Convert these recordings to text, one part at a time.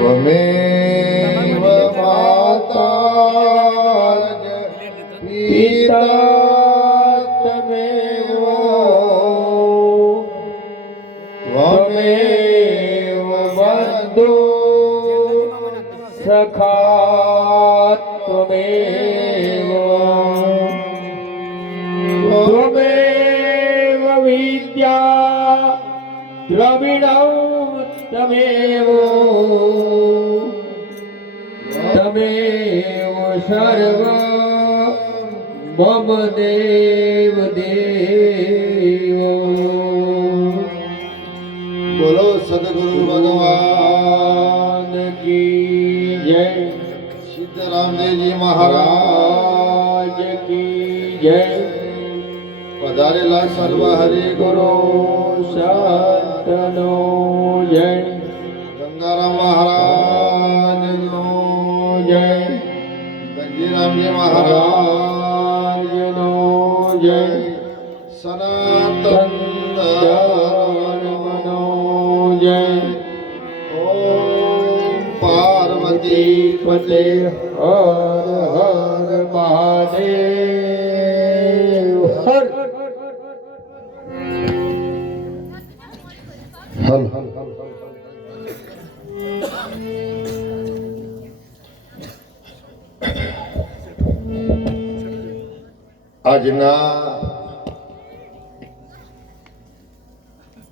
त्वमेव माता पिता त्वमेव बन्धु सखा त्वमेव विद्या द्रविणं तमेव सर्व मम देव देव। बोलो सद्गुरु भगवान की जय। सिद्धरामदेव जी महाराज की जय। पधारेला सर्व हरि गुरु संतनो जय। गंगाराम महाराज नो जय। गंजीराम जी महाराज नो जय। सनातन धर्म नो जय। ओम पार्वती पते हर हर महादेव हर हल આજના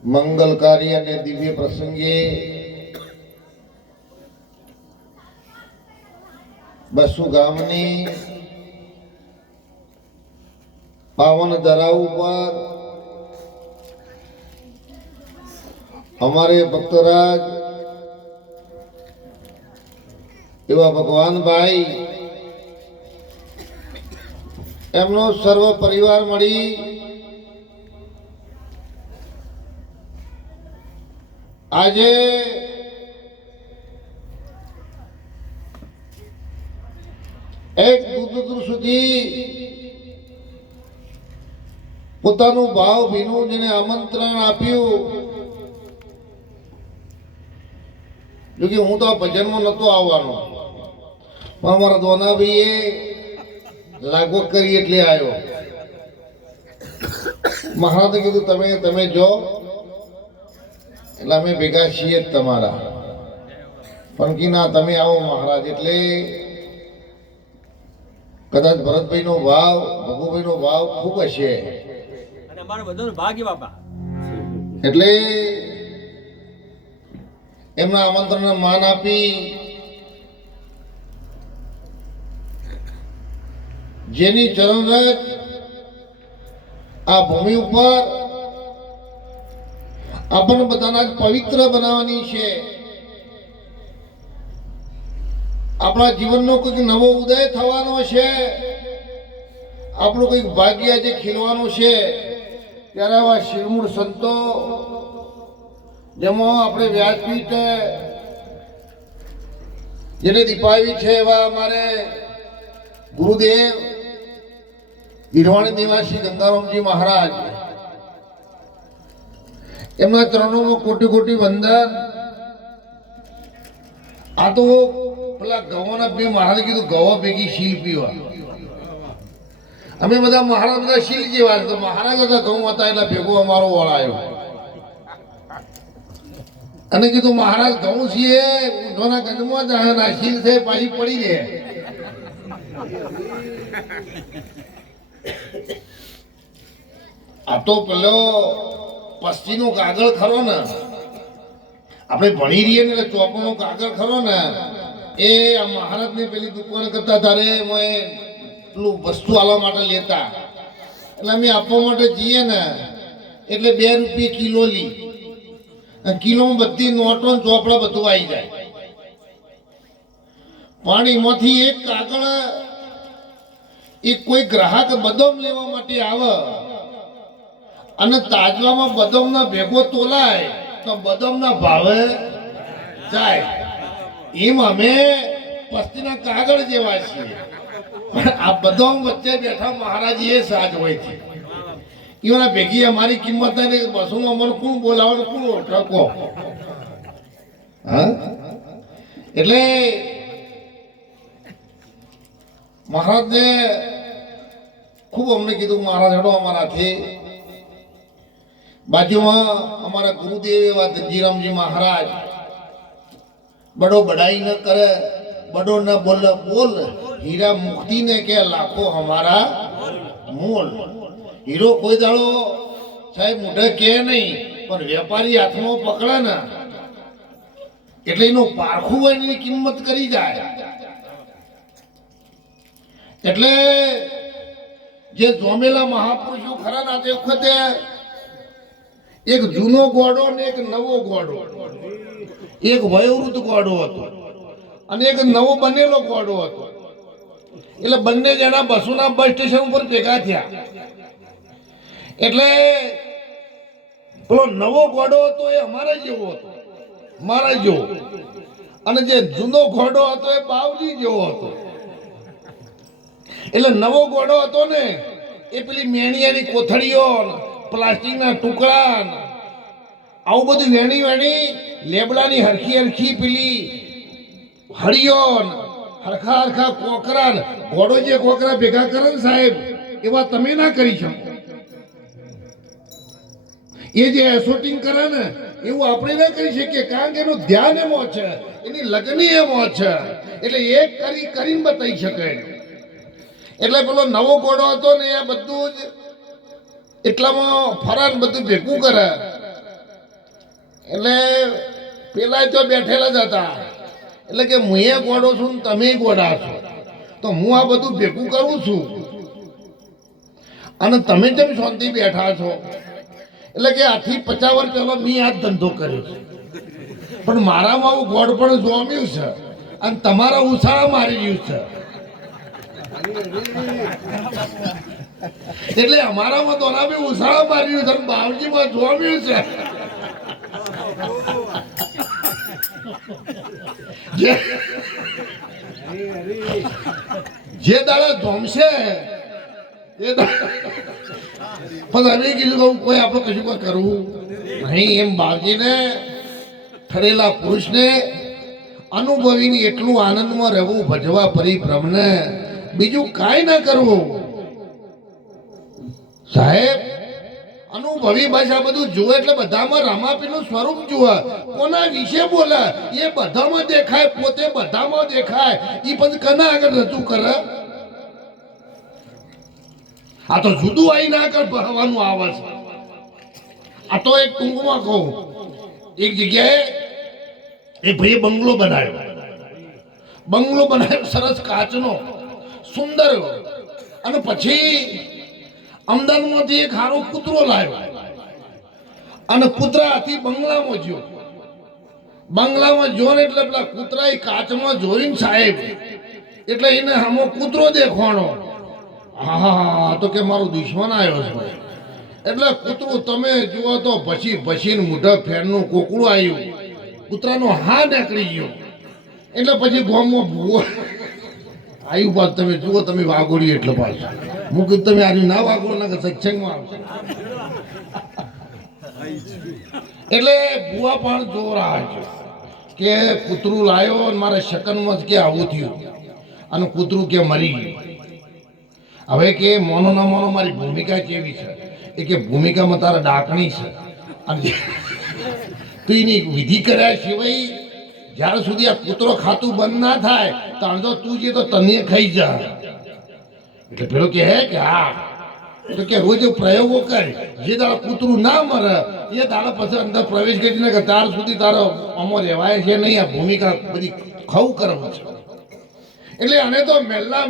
મંગલકારી અને દિવ્ય પ્રસંગે બસુ ગામની પાવન ધરા ઉપર અમારે ભક્તરાજ એવા ભગવાનભાઈ એમનો સર્વ પરિવાર મળી આજે એક દૂર સુધી પોતાનું ભાવ ભીનું જેને આમંત્રણ આપ્યું, જોકે હું તો આ ભજનમાં નહોતો આવવાનો પણ અમારા દોનાભાઈએ લાગવગ કરી એટલે આવ્યો. મહારાજે કીધું તમે જો એટલે અમે ભેગા છીએ જ તમારા. પણ કે ના તમે આવો મહારાજ. એટલે કદાચ ભરતભાઈ નો ભાવ ભગુભાઈ નો ભાવ ખૂબ હશે એટલે એમના આમંત્રણને માન આપી જેની ચરણરજ આ ભૂમિ ઉપર આપણને બધાના જ પવિત્ર બનાવવાની છે. આપણા જીવનનો કોઈક નવો ઉદય થવાનો છે, આપણું કોઈક ભાગ્ય આજે ખીલવાનું છે. ત્યારે આવા શિરમૂળ સંતો જેમાં આપણે વ્યાસપીઠ જેને દીપાવી છે એવા અમારે ગુરુદેવ હિરવાણી નિવાસી ગંગારામજી મહારાજ, એમના ચરણોમાં કોટી કોટી વંદન. આ તો પેલા ગવાના બે મહારાજે કીધું ગવા ભેગી શીલ પીવા. અમે બધા મહારાજ બધા શીલ જેવા તો મહારાજ હતા ઘઉં હતા એટલે ભેગો અમારો વળ આવ્યો અને કીધું મહારાજ ઘઉં છીએ ઊંધોના ગંજમાં જ ના શીલ છે પાછી પડી રહે. આ તો પેલો પસ્તીનો કાગળ ખરો ને, આપણે ભણી રહીએ ને એટલે ચોપનો કાગળ ખરો ને, એ આ મહારાજની પેલી દુકાન કરતા તારે પેલું વસ્તુ આલવા માટે લેતા, એટલે અમે આપવા માટે જઈએ ને એટલે 2 રૂપિયા કિલો લી, કિલોમાં બધી નોટો ચોપડા બધું આવી જાય. પણ એમાંથી એક કાગળ એ કોઈ ગ્રાહક બદામ લેવા માટે આવે અને તાજવામાં બદામના ભેગો તોલાય તો બદામના ભાવે જાય. એમ અમે પસ્તીના કાગળ જેવા છીએ, પણ આ બદામ વચ્ચે બેઠા મહારાજ એ સાજ હોય છે. એના ભેગી અમારી કિંમત ને બસોમાં અમને કોણ બોલાવવાનું, કોણ ઓળખો? હા, એટલે મહારાજને ખૂબ અમને કીધું મહારાજ હેડો અમારાથી. બાજુમાં અમારા ગુરુદેવ એવા ધનજીરામજી મહારાજ, બડો બડાઈ ન કરે, બડો ન બોલ, બોલ હીરા મુક્તિ ને કે લાખો હમારા મોલ. હીરો કોઈ દાડો સાહેબ મોઢે કે નહીં, પણ વેપારી હાથમાં પકડે ને એટલે એનું પારખું હોય એની કિંમત કરી જાય. એટલે જે જોમેલા મહાપુરુષો ખરા ના તે વખતે એક જૂનો ગોડો ને એક નવો ગોડો, એક વયોવૃદ્ધ ગોડો હતો અને એક નવો બનેલો ગોડો હતો. એટલે બંને જણા બસોના બસ સ્ટેશન ઉપર ભેગા થયા. એટલે પેલો નવો ઘોડો હતો એ અમારા જેવો હતો, મારા જેવો, અને જે જૂનો ઘોડો હતો એ બાવજી જેવો હતો. એટલે નવો ઘોડો હતો ને એ પેલી મેણિયાની કોથળીઓ, પ્લાસ્ટિકના ટુકડા, આવું બધું વેણી વેણી લેબડાની હરખી હરખી પેલી હળીઓ, હરખા હરખા કોકરા, ઘોડો જે કોકરા ભેગા કરે ને સાહેબ, એવા તમે ના કરી શકો. એ જે શૂટિંગ કરે ને એવું આપણે ના કરી શકીએ, કારણ કે એનું ધ્યાન એમાં છે, એની લગની એમાં છે, એટલે એક કરીને બતાવી શકે. એટલે પેલો નવો ઘોડો હતો ને એ બધું જ એટલામાં ફરાન બધું ભેગું કરે. એટલે પેલા તો બેઠેલા જ હતા, એટલે કે હું એ ઘોડો છું ને તમે ઘોડા છો, તો હું આ બધું ભેગું કરું છું અને તમે જેમ શાંતિ બેઠા છો. એટલે કે આથી 50 વર્ષ પહેલા મેં આ ધંધો કર્યો છે, પણ મારામાં આવું ગોળ પણ જોમ્યું છે અને તમારા ઉછાળા મારી રહ્યું છે. એટલે અમારામાં દોરા બી ઉછાળા મારી રહ્યું છે અને બાવજીમાં જોમ્યું છે. જે દાડા જોમશે એ પણ અમે કીધું કોઈ આપણે કશું કોઈ કરવું નહીં. એમ બાવજીને ઠરેલા પુરુષને અનુભવીને એટલું આનંદમાં રહેવું, ભજવા પરિભ્રમને, બીજું કાંઈ ના કરવું. સાહેબ અનુભવી બસ આ બધું જુએ એટલે બધામાં રામાપીરનું સ્વરૂપ જુએ, કોના વિશે બોલે એ બધામાં દેખાય, પોતે બધામાં દેખાય. એ પછી કના આગળ રજૂ કરે? આ તો જુદું આઈ ના આગળ ભરવાનું આવે છે. આ તો એક ટૂંકમાં કહું, એક જગ્યાએ એક ભાઈએ બંગલો બનાવ્યો સરસ કાચનો સુંદર, અને પછી અમદાવાદમાંથી એક હારો કૂતરો લાવ્યો અને કૂતરાથી બંગલામાં જ્યો. બંગલામાં જો ને એટલે પેલા કૂતરા કાચમાં જોઈને સાહેબ એટલે એને સામો કૂતરો દેખવાનો. હા તો કે મારો દુશ્મન આવ્યો છે. એટલે કૂતરું તમે જુઓ તો ભસીને મોઢા ફેરનું કોકડું આવ્યું, કૂતરાનો હા નીકળી ગયો. એટલે પછી ગામમાં ભૂવો આવ્યું. પાછું તમે જુઓ, તમે વાગોડી એટલે પાછું હું કીધું તમે આજે ના વાગો ના સત્સંગમાં આવશે. એટલે ભૂવા પણ જોર આવે કે કૂતરું લાવ્યો અને મારા શકનમાં કે આવું થયું અને કૂતરું કે મરી ગયું. હવે કે મોનો ના મોનો મારી ભૂમિકા કેવી છે? એ કે ભૂમિકામાં તારા ડાકણી છે અને તું એની વિધિ કર્યા સિવાય જ્યાં સુધી આ કૂતરો ખાતું બંધ ના થાય તાણ તો તું જે તો તને ખાઈ જા. એટલે પેલો કે હા તો કે રોજ પ્રયોગો કરે, જે દાડા કૂતરું ના મરે એ દાડા પછી અંદર પ્રવેશ કરીને કે ત્યાર સુધી તારો અમો રહેવાય છે નહીં, આ ભૂમિકા બધી ખવું કરવું છે. એટલે આને તો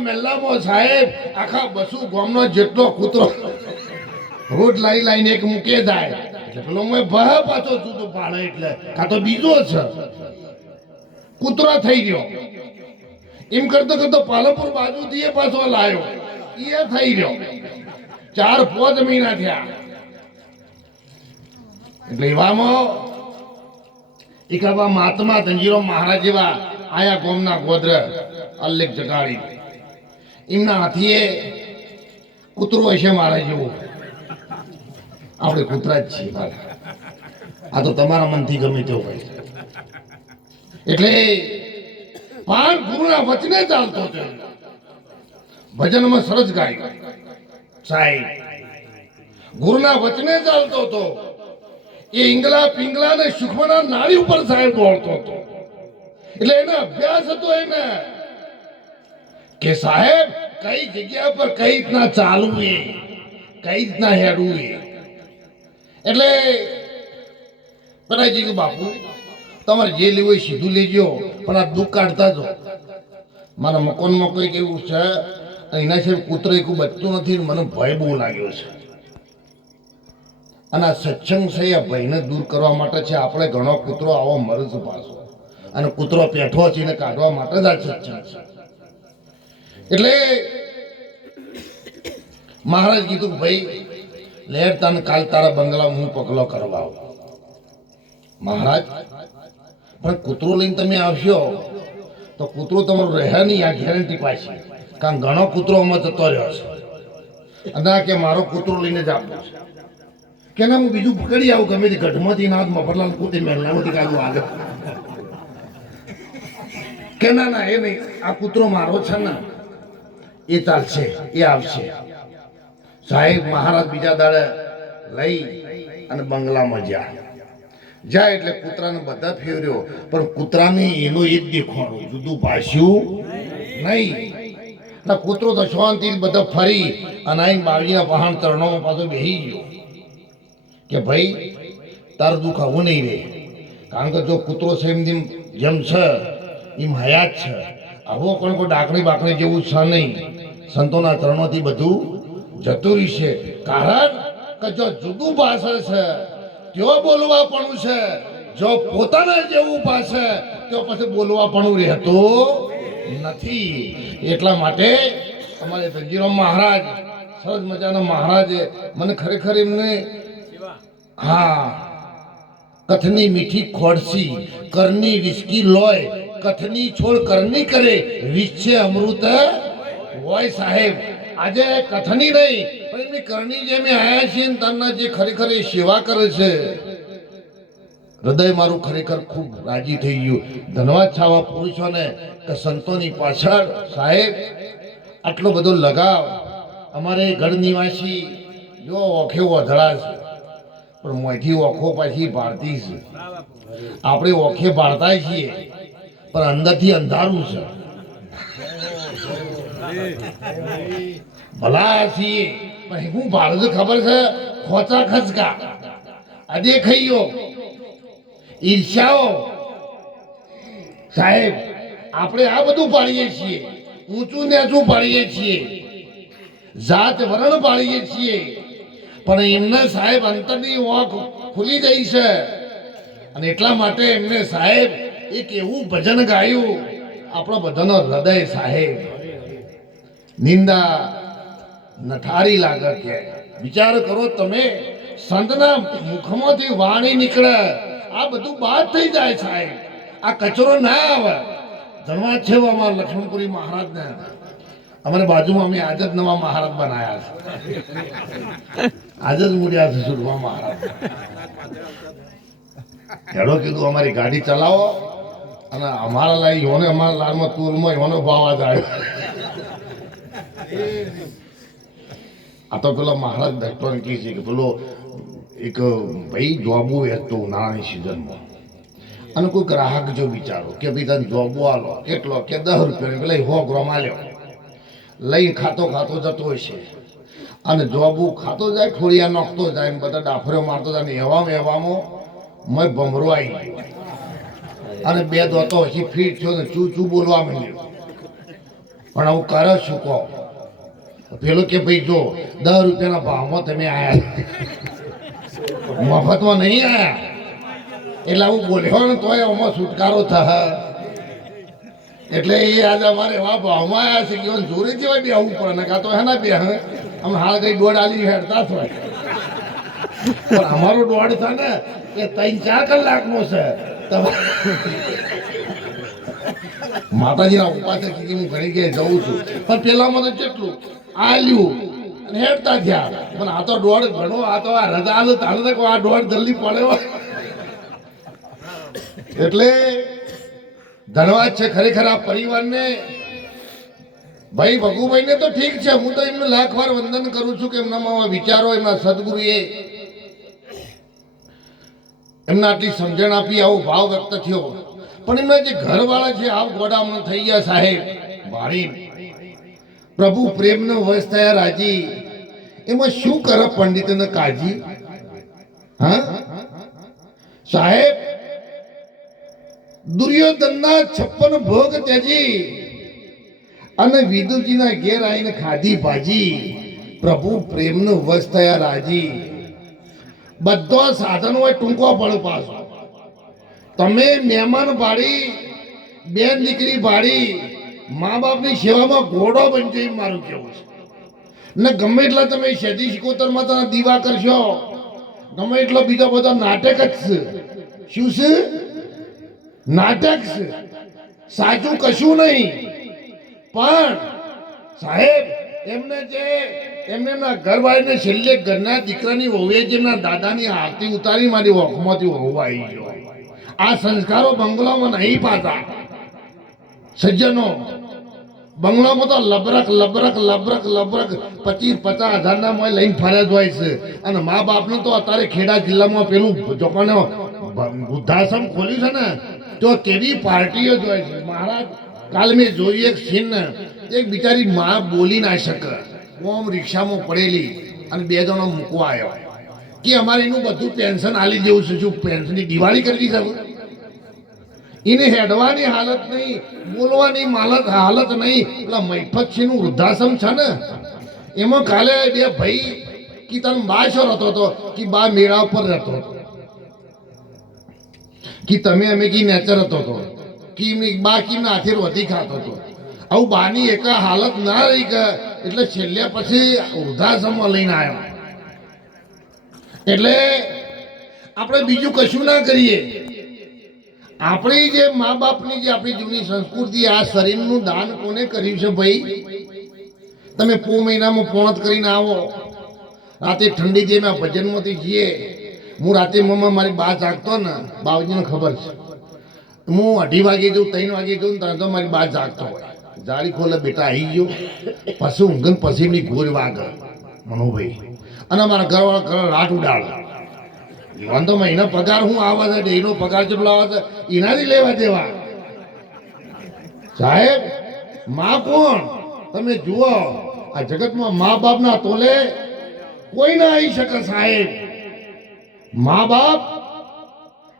મેલ્લામાં સાહેબ આખા 200 ગામનો જેટલો કૂતરો રોજ લાઈને એક મૂકે જાય એટલે પેલો મેં ભહ પાછો જુદો પાડે એટલે કાં તો બીજો છે કૂતરો થઈ ગયો. એમ કરતો પાલનપુર બાજુથી એ પાછો લાયો એ થઈ ગયો. 4-5 મહિના થયા. એટલે એવામાં એક આવા મહાત્મા ધનજીરો મહારાજ જેવા આયા ગોમના ગોત્ર અલ્લેખ જગાડી એમના હાથીએ કૂતરો હશે મારા જેવું. આપણે કૂતરા જ છીએ, આ તો તમારા મનથી ગમે તેવું હોય. એટલે પણ ગુરુના વચને ચાલતો હતો. ભજનમાં સરસ ગાય સાહેબ ગુરુના વચને ચાલતો હતો. એ ઈંગલા પિંગલા ને સુખમના નાળી ઉપર સાહેબ દોડતો હતો. એટલે એને અભ્યાસ હતો એને કે સાહેબ કઈ જગ્યા પર કઈ રીતના ચાલવું એ કઈ રીતના હેડવું એ. એટલે બધાજી કે બાપુ તમારે જે લેવું હોય સીધું લેજો, પણ આ દુઃખ કાઢતા જો. મારા મકાનમાં કોઈ કેવું છે એના છે કૂતરો એક બચતું નથી, મને ભય બહુ લાગ્યો છે. અને આ સત્સંગ છે એ ભયને દૂર કરવા માટે છે. આપણે ઘણો કૂતરો આવો મરે છે પાછો, અને કૂતરો પેઠો છે એને કાઢવા માટે જ આ સત્સંગ છે. એટલે મહારાજ કીધું ભાઈ લેર તને કાલ તારા બંગલા હું પગલો કરવા આવું. મહારાજ પણ કૂતરો લઈને તમે આવશો તો કૂતરો તમારો રહે નહીં, આ ગેરંટી પાછી. કારણ ઘણો કૂતરો આમાં જતો રહ્યો છે. અને કે મારો કૂતરો લઈને જ આપવો છે કે ના હું બીજું પકડી આવું ગમે તે ગઢમાંથી ના મફરલાલ કૂતે મેલનામાંથી કાઢું આગળ કે ના એ નહીં, આ કૂતરો મારો છે ને એ ચાલશે, એ આવશે. સાહેબ મહારાજ બીજા દાડે લઈ અને બંગલામાં જાય એટલે કૂતરાને બધા ફેર્યો, પણ કૂતરાને એનો એ જ દેખાણું, જુદું ભાષ્યું નહીં. કૂતરો તો શાંતિ બધા ફરી અને આઈને બાવીના પહાણ ચરણોમાં પાછો બેસી ગયો કે ભાઈ તારું દુઃખ આવું નહીં રહે. કારણ કે જો કૂતરો છે એમ જેમ છે એમ હયાત છે. આવો કોણ કોઈ ડાકણી બાકણી જેવું છે નહીં. સંતોના ચરણોથી બધું જતું રહેશે. કારણ કે જો જુદું ભાષા છે તેઓ બોલવા પણ છે, જો પોતાના જેવું પાસે તો પછી બોલવા પણ રહેતું નથી. એટલા માટે અમારે ધનજીરામ મહારાજ સરસ મજાના મહારાજે મને ખરેખર એમને હા કથની મીઠી ખોડસી કરની વિસ્કી લોય કથની છોડ કરની કરે વિશે અમૃત હોય. સાહેબ આજે કથની નહીં પણ એમની કરની જે મેં આયા છીએ ને તેમના જે ખરેખર એ સેવા કરે છે, હૃદય મારું ખરેખર ખૂબ રાજી થઈ ગયું. ધન્યવાદ છે આવા પુરુષોને કે સંતોની પાછળ સાહેબ આટલો બધો લગાવ. અમારે ઘર નિવાસી જો ઓખે વધળા છે પણ મોંથી ઓખો પાછી ભારતી છે. આપણે ઓખે ભારતા છીએ પણ અંદરથી અંધારું છે. ભલા છીએ પણ હું ભારત ખબર છે ખોચા ખચકા આજે ખાઈયો ઈર્ષાઓ. સાહેબ આપણે આ બધું પાડીએ છીએ, ઊંચું નીચું પાડીએ છીએ, જાત વરણ પાડીએ છીએ, પણ એમને સાહેબ અંતરની ઓખ ખુલી ગઈ છે. અને એટલા માટે એમને સાહેબ એક એવું ભજન ગાયું આપણો બધાનો હૃદય સાહેબ નિંદા નઠારી લાગે. કે વિચાર કરો તમે, સંતના મુખમાંથી વાણી નીકળે, આ બધું બાદ થઈ જાય સાહેબ, આ કચરો ના આવે. ધન્યવાદ છે અમારા લક્ષ્મણપુરી મહારાજને. અમારી બાજુમાં અમે આજ જ નવા મહારાજ બનાયા છે, આજ જ મૂડ્યા છે સુરમા મહારાજ. હેડો કીધું અમારી ગાડી ચલાવો અને અમારા લાઈ યોને અમારા લાલમાં તુરમાં યોનો ભાવ જ આવ્યો. આ તો પેલો મહારાજ ડોક્ટર કહે છે કે પેલો એક ભાઈ જોબુ વેચતો ઉનાળાની સિઝનમાં, અને કોઈ ગ્રાહક જો વિચારો કે ભાઈ તને જોબુ આલો કેટલો કે 10 રૂપિયા, પેલા 100 ગ્રામ આલ્યો લઈને ખાતો જતો હોય છે. અને જોબુ ખાતો જાય, ખોડિયા નોખતો જાય ને બધા ડાફરીઓ મારતો જાય ને એવામાં મેં ભમરો આવી ગયો અને બે દોતો હજી ફીટ થયો ને ચૂ બોલવા માંડ્યો. પણ હું કરે શું કહો? પેલો કે ભાઈ જો 10 રૂપિયાના ભાવમાં તમે આયા, મફતમાં નહીં આયા. એટલે હું બોલ્યો ને તોય આમાં છુટકારો થશે. એટલે એ આજે અમારે એવા ભાવમાં આવ્યા છે કે જોરે જેવા બે આવું પડે ને કાં તો હેના બે અમે હાલ કઈ દોડ આલી હેડતા જ હોય. પણ અમારો દોડ છે ને એ 3-4 કલાકનો છે. માતાજીના ઉપાસે કે હું ઘણી કે જઉં છું, પણ પેલામાં તો કેટલું આલ્યું અને હેડતા થયા. પણ આ તો દોડ ઘણો, આ તો આ રજા તારે આ દોડ જલ્દી પડ્યો. એટલે ધન્યવાદ છે ખરેખર આ પરિવારને. ભાઈ ભગુભાઈને તો ઠીક છે, હું તો એમને લાખ વાર વંદન કરું છું કે એમનામાં વિચારો, એમના સદગુરુએ એમને આટલી સમજણ આપી, આવો ભાવ વ્યક્ત થયો. પણ એમના જે ઘરવાળા છે આવ ગોડામણ થઈ ગયા સાહેબ ભારી. પ્રભુ પ્રેમનો વશ થયા રાજી. એમાં શું કરે પંડિત ને કાજી? હા સાહેબ, દુર્યોધનના 56 ભોગ ત્યજી અને વિદુજીના ઘેર આવીને ખાધી ભાજી. પ્રભુ પ્રેમનો વશ થયા રાજી. બધો સાધન હોય ટૂંકો પડે પાછો. તમે મહેમાન ભાડી, બેન દીકરી ભાડી, મા બાપની સેવામાં ઘોડો બનજો એમ મારું કેવું છે. ને ગમે એટલા તમે સદી સિકોતરમાં તમે દીવા કરશો, ગમે એટલો બીજો બધો નાટક જ છે. શું છે? નાટક છે, સાચું કશું નહીં. પણ સાહેબ એમને એમના ઘરવાળીને છેલ્લે ઘરના દીકરાની વહુએ જેમના દાદાની આરતી ઉતારી મારી ઓખમાંથી વહુ આવી ગયો. આ સંસ્કારો બંગલામાં નહીં પાતા સજ્જનો. બંગલામાં તો લબરક 25-50 હજારના મોય લઈને ફર્યા જ હોય છે. અને મા બાપને તો અત્યારે ખેડા જિલ્લામાં પેલું જોકોને વૃદ્ધાશ્રમ ખોલ્યું છે ને તો કેવી પાર્ટીઓ જ હોય છે. મહારાજ કાલ મેં જોયું એક સીન, એક બિચારી માં બોલી ના શકે, ઓમ રિક્ષામાં પડેલી અને 2 જણો મૂકવા આવ્યો કે અમારે એનું બધું પેન્શન આલી દેવું છે. શું પેન્શનની દિવાળી કરવી છે? એને હેડવાની હાલત નહીં, બોલવાની હાલત નહીં. પેલા મૈફતસિંહનું વૃદ્ધાશ્રમ છે ને એમાં કાલે 2 ભાઈ કે તને બા શો રહેતો હતો કે બા મેળા ઉપર રહેતો હતો કે તમે અમે કી નેચર હતો હતો કે બા કી હાથે રોટી ખાતો હતો. આવું બાની એક હાલત ના રહી કે એટલે છેલ્લે પછી વૃદ્ધાશ્રમમાં લઈને આવ્યો. એટલે આપણે બીજું કશું ના કરીએ. આપણી જે મા બાપની જે આપણી જૂની સંસ્કૃતિ, આ શરીરનું દાન કોને કર્યું છે ભાઈ? તમે પો મહિનામાં પોણત કરીને આવો, રાતે ઠંડી જે મેં ભજનમાંથી જઈએ. હું રાતે મમ્મા મારી બા જાગતો ને, બાવજીને ખબર છે, હું 2:30 વાગે જઉં, 3 વાગે જઉં ને તો મારી બા જાગતો હોય. જાળી ખોલે, બેટા આવી ગયો, પછી ઊંઘન પછી એમની ગોર વાગે મનોભાઈ. અને અમારા ઘરવાળા ઘર રાત ઉડાડે. એવાનો તો મહિનો પગાર હું આવે છે, ડેનો પગાર જેટલો આવે છે એનાથી લેવા દેવા. સાહેબ માં કોણ? તમે જુઓ આ જગતમાં મા બાપ ના તોલે કોઈ ના આવી શકે સાહેબ. મા બાપ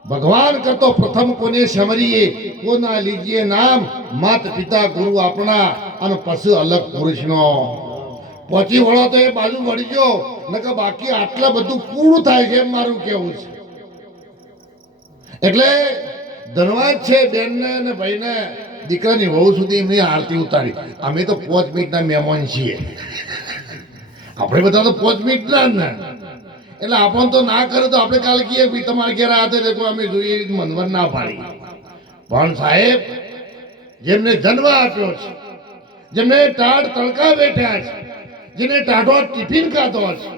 ભગવાન કરતો પ્રથમ કોને સમરીએ, કોના લીજીએ નામ, માત પિતા ગુરુ આપણા અને પછી અલગ પુરુષનો. પછી વળો તો એ બાજુ વળજો, નકર બાકી આટલા બધું પૂરું થાય છે એમ મારું કેવું છે. એટલે ધન્યવાદ છે બેનને અને ભાઈને, દીકરાની વહુ સુધી એમની આરતી ઉતારી. અમે તો 5 મિનિટના મહેમાન છીએ, આપણે બધા તો 5 મિનિટના જ ને. એટલે આપણને તો ના કરે તો આપણે કાલે કહીએ ભાઈ તમારે ઘેર હાથે દેખો અમે જોઈએ મનવર ના પાડી. પણ સાહેબ જેમને જન્મ આપ્યો છે, જેમને ટાઢ તડકા બેઠ્યા છે, જેને ટાઢો ટિફિન ખાધો છે,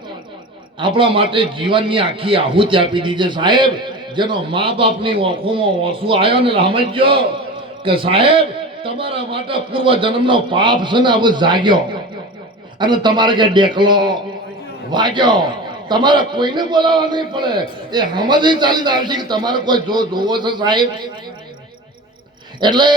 આપણા માટે જીવનની આખી આહુતિ આપી દીધી સાહેબ. જેનો મા બાપની ઓખોમાં ઓસુ આવ્યો ને સમજો કે સાહેબ તમારા માટે પૂર્વ જન્મનો પાપ છે ને હવે જાગ્યો. અને તમારે કે ડેકલો વાગ્યો, તમારે કોઈને બોલાવવા નહીં પડે. એ હમણાં ચાલીને આવશે કે તમારે કોઈ જોવો છે સાહેબ. એટલે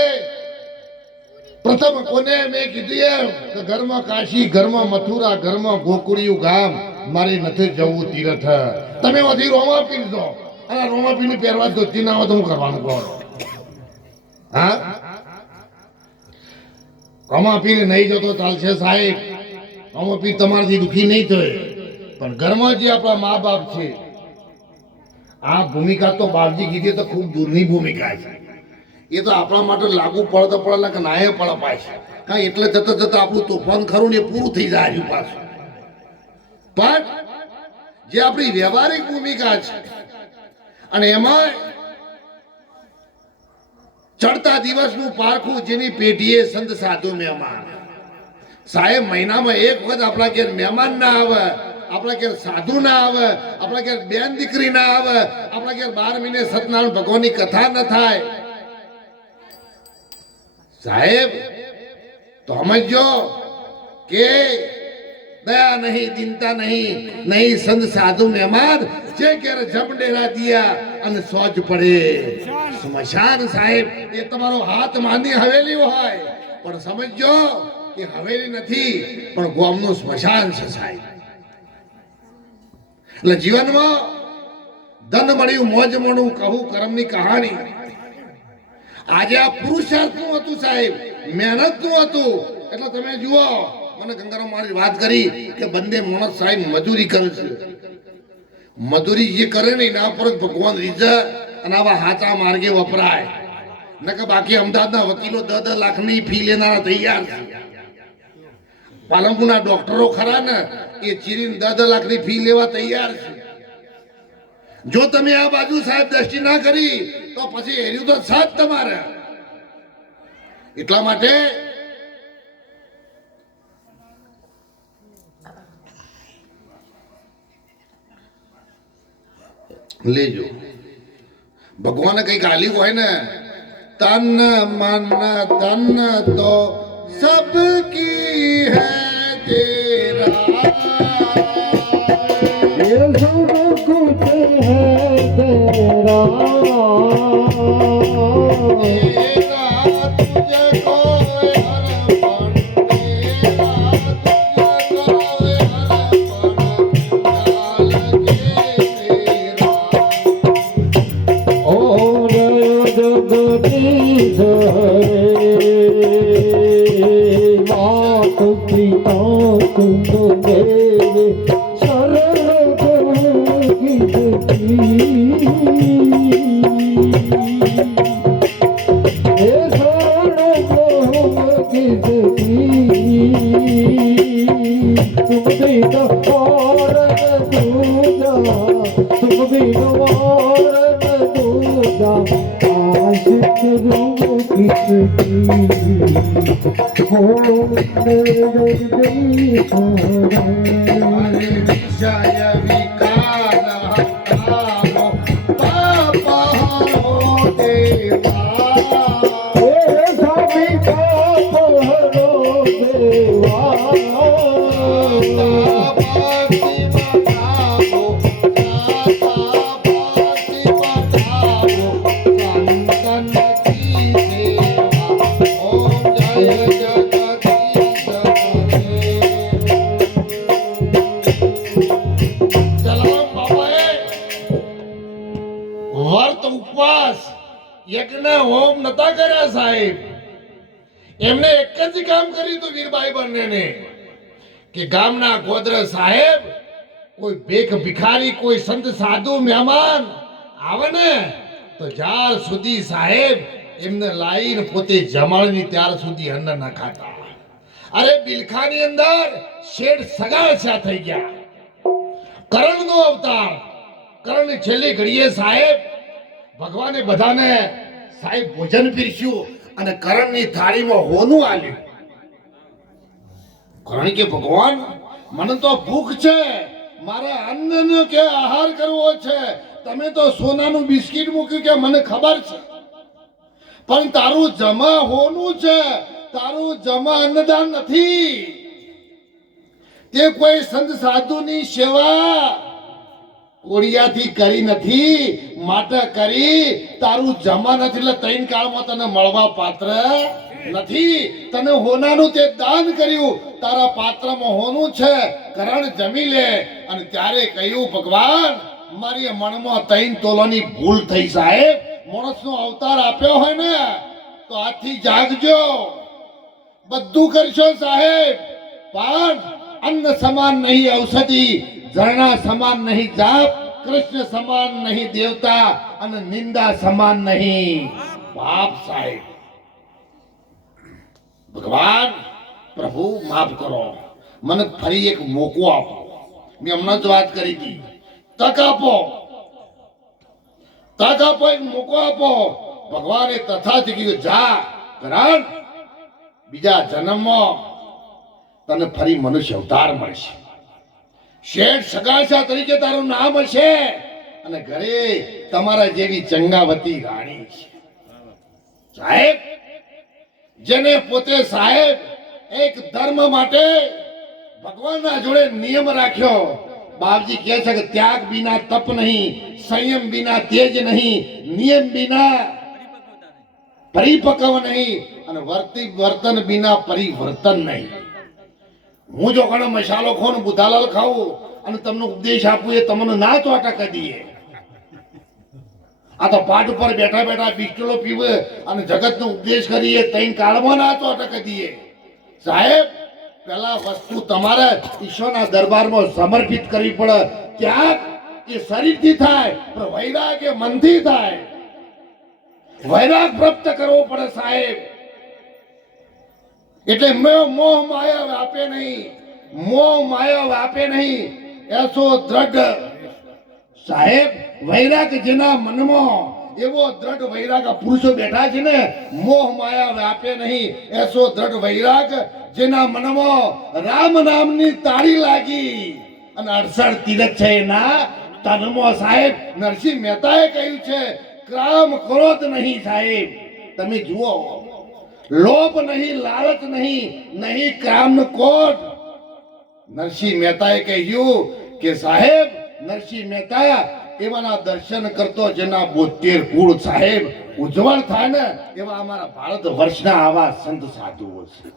પ્રથમ કોને મેં કીધું એમ કે ઘરમાં કાશી, ઘરમાં મથુરા, ઘરમાં ગોકુળિયું ગામ, મારે નથી જવું તીરથ. તમે વધી રોમા પીર દો અને રોમા પીર પહેરવા ધોતી ના હોય તો હું કરવાનું કહો? હા, રોમા પીર નહીં જતો ચાલશે સાહેબ. રોમા પીર તમારાથી દુખી નહીં થાય, પણ ઘરમાં જે આપણા મા બાપ છે, આ ભૂમિકા તો બાપજી કીધી તો ખૂબ દૂરની ભૂમિકા છે. એ તો આપણા માટે લાગુ પડતો પડે કે નાય પડે પાછું. હા, એટલે જતા જતા આપણું તોફાન ખરું ને એ પૂરું થઈ જાય પાછું. પણ જે આપણી વ્યવહારિક ભૂમિકા છે અને એમાં ચડતા દિવસનું પારખું જેની પેઢીએ સંત સાધુ મહેમાન. સાહેબ, મહિનામાં એક વખત આપણા ઘેર મહેમાન ના આવે, આપણા ઘેર સાધુ ના આવે, આપણા ઘેર બેન દીકરી ના આવે, આપણા ઘેર 12 મહિને સત્યનારાયણ ભગવાનની કથા ન થાય. સાહેબ, તો સમજો કે દયા નહીં, દિનતા નહીં, નહીં સંત સાધુ મહેમાન જે ઘેર જમડેરા દિયા અને સોજ પડે સ્મશાન. સાહેબ, એ તમારો હાથ માંની હવેલી હોય, પણ સમજો કે હવેલી નથી પણ ગામનું સ્મશાન છે સાહેબ. એટલે જીવનમાં ધન મળ્યું, મોજ મળ્યું, કહું કર્મની કહાણી. આજે આ પુરુષાર્થનું હતું સાહેબ, મહેનતનું હતું. એટલે તમે જુઓ, મને ગંગારામ મારી વાત કરી કે બંને માણસ સાહેબ મજૂરી કરે છે. મજૂરી જે કરે ને એના પર ભગવાન રીઝે અને આવા હાચા માર્ગે વપરાય. નકર બાકી અમદાવાદના વકીલો 10 લાખની ફી લેનારા તૈયાર છે. પાલનપુરના ડોક્ટરો ખરા ને, એ ચીરીને 10 લાખની ફી લેવા તૈયાર છે. જો તમે આ બાજુ સાહેબ દ્રષ્ટિ ના કરી તો પછી એર્યું તો સાથ તમારે. એટલા માટે લેજો. ભગવાને કઈક આલ્યું હોય ને, તન મન ધન તો सबकी है तेरा, ये सब कुछ है तेरा, तेरा तुझको अर्पण, तेरा तुझको अर्पण डाल के तेरा. और जगदीश पिता तुम मेरे शरण तुम बिन और दूजा, तुम बिन और दूजा, आशिक रूप किसकी हो मेरे विषय विकार हटाओ पापा हो देवा, सभी पाप हरो देवा, भक्ति बताओ दाता, भक्ति बताओ संतन की सेवा. ओम जय जगदीश हरे. चलाम बाबाए વર્ત ઉપવાસ યજ્ઞ હોમ નતા કર્યા સાહેબ. એમને એક જ કામ કર્યું હતું વીરબાઈ બંનેને કે ગામના ગોદર સાહેબ કોઈ ભેખ ભિખારી, કોઈ સંત સાધુ મહેમાન આવે ને તો જ્યાર સુધી સાહેબ એમને લાઈન પોતે જમાડની ત્યાર સુધી અન્ન ન ખાતા. અરે બિલખાની અંદર શેઠ સગાછા થઈ ગયા. કરણનો અવતાર, કરણની છેલ્લી ઘડીએ સાહેબ ભગવાને બધાને સાહેબ ભોજન પીરસ્યું અને કરણની થાળીમાં હોનું આલ્યું. કરણ કે ભગવાન મને તો ભૂખ છે, મારે અન્નનો કે આહાર કરવો છે. તમે તો સોનાનું બિસ્કિટ મૂક્યું કે મને ખબર છે, પણ તારું જમા હોનું છે, તારું જમા અન્નદાન નથી. તે કોઈ સંત સાધુની સેવા કોડિયાથી કરી નથી, માટે કરી તારું જમા નથી. એટલે 3 કાળમાં તને મળવા પાત્ર નથી. તને હોનાનું તે દાન કર્યું, તારા પાત્રમાં હોનું છે, કરણ જમી લે. અને ત્યારે કહ્યું, ભગવાન મારી મનમાં 3 તોલાની ભૂલ થઈ સાહેબ. માણસનો અવતાર આપ્યો હોય ને તો આજથી જાગજો, બધું કરશો સાહેબ. પણ અન્ન સમાન નહીં ઔષધિ, ઝરણા સમાન નહીં જાપ, કૃષ્ણ સમાન નહીં દેવતા, અને નિંદા સમાન નહીં પાપ સાહેબ. ભગવાન પ્રભુ માફ કરો, મને ફરી એક મોકો આપો. મેં હમણાં જ વાત કરી હતી, તક આપો, તક આપો, એક મોકો આપો. ભગવાને તથાથી કીધું, જા કરણ, બીજા જન્મમાં તને ફરી મનુષ્ય અવતાર મળશે. શેઠ સગાસા તરીકે તારું નામ હશે, અને ઘરે તમારા જેવી ચંગાવતી રાણી છે. સાહેબ, જેને પોતે સાહેબ એક ધર્મ માટે ભગવાનના જોડે નિયમ રાખ્યો. બાપજી કહે છે કે ત્યાગ વિના તપ નહીં, સંયમ વિના તેજ નહીં, નિયમ વિના પરિપક્વ નહીં, અને વર્તન વિના પરિવર્તન નહીં. હું જો ઘણો મસાલો ખાઉં, બુધાલાલ ખાવું અને તમને ઉપદેશ આપું, એ તમને ના ચોટક દઈએ. આ તો પાઠ ઉપર બેઠા બેઠા બિસ્ટલો પીવે અને જગતનો ઉપદેશ કરીએ, તૈન કાળમાં ના ચોટક દઈએ. સાહેબ, પેલા વસ્તુ તમારે ઈશ્વરના દરબારમાં સમર્પિત કરવી પડે. ત્યાગ એ શરીરથી થાય, પણ વૈરાગ એ મનથી થાય. વૈરાગ પ્રાપ્ત કરવો પડે સાહેબ. એટલે મોહ માયા વ્યાપે નહીં, મોહ માયા વ્યાપે નહીં, એસો દ્રઢ સાહેબ વૈરાગ જેના મનમાં, એવો દ્રઢ વૈરાગ પુરુષો બેઠા છે ને, મોહ માયા વ્યાપે નહીં, એસો દ્રઢ વૈરાગ જેના મનમાં રામ નામની તાળી લાગી અને 68 તીરથ છે એના તનમાં. સાહેબ, નરસિંહ મહેતાએ કહ્યું છે, ક્રામ ક્રોધ નહીં સાહેબ. તમે જુઓ, લોભ નહીં, લાલચ નહીં, નહીં કામ કોટ. નરસિંહ મહેતાએ કહ્યું કે સાહેબ, નરસિંહ મહેતા એવાના દર્શન કરતો જેના 72 કુળ સાહેબ ઉજ્જવળ થાય ને, એવા અમારા ભારત વર્ષના આવા સંત સાધુઓ છે.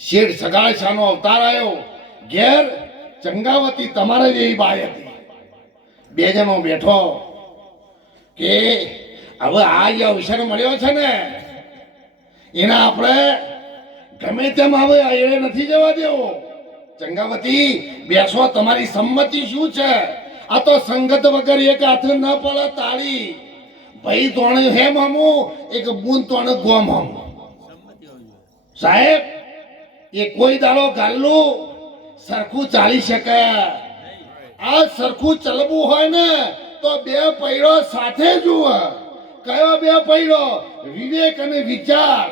શેઠ સગાશાનો અવતાર આવ્યો, ઘેર ચંગાવતી તમારે જેવી બાઈ હતી. 2 જણો બેઠો કે હવે આ જે અવસર મળ્યો છે ને, એના આપણે ગમે તેમ હવે એ નથી જવા દેવો. ચંગાવતી બેસો, તમારી સંમતિ શું છે? આ તો સંગત વગર એક હાથ ન પડે તાળી. ભાઈ તોણે હેમ હમું, એક બૂન તોણે ગોમ હમું. સાહેબ, એ કોઈ દાડો ગાલ્લું સરખું ચાલી શકે. આ સરખું ચલવું હોય ને તો 2 પૈડો સાથે જુઓ. કયો 2 પૈડો? વિવેક અને વિચાર,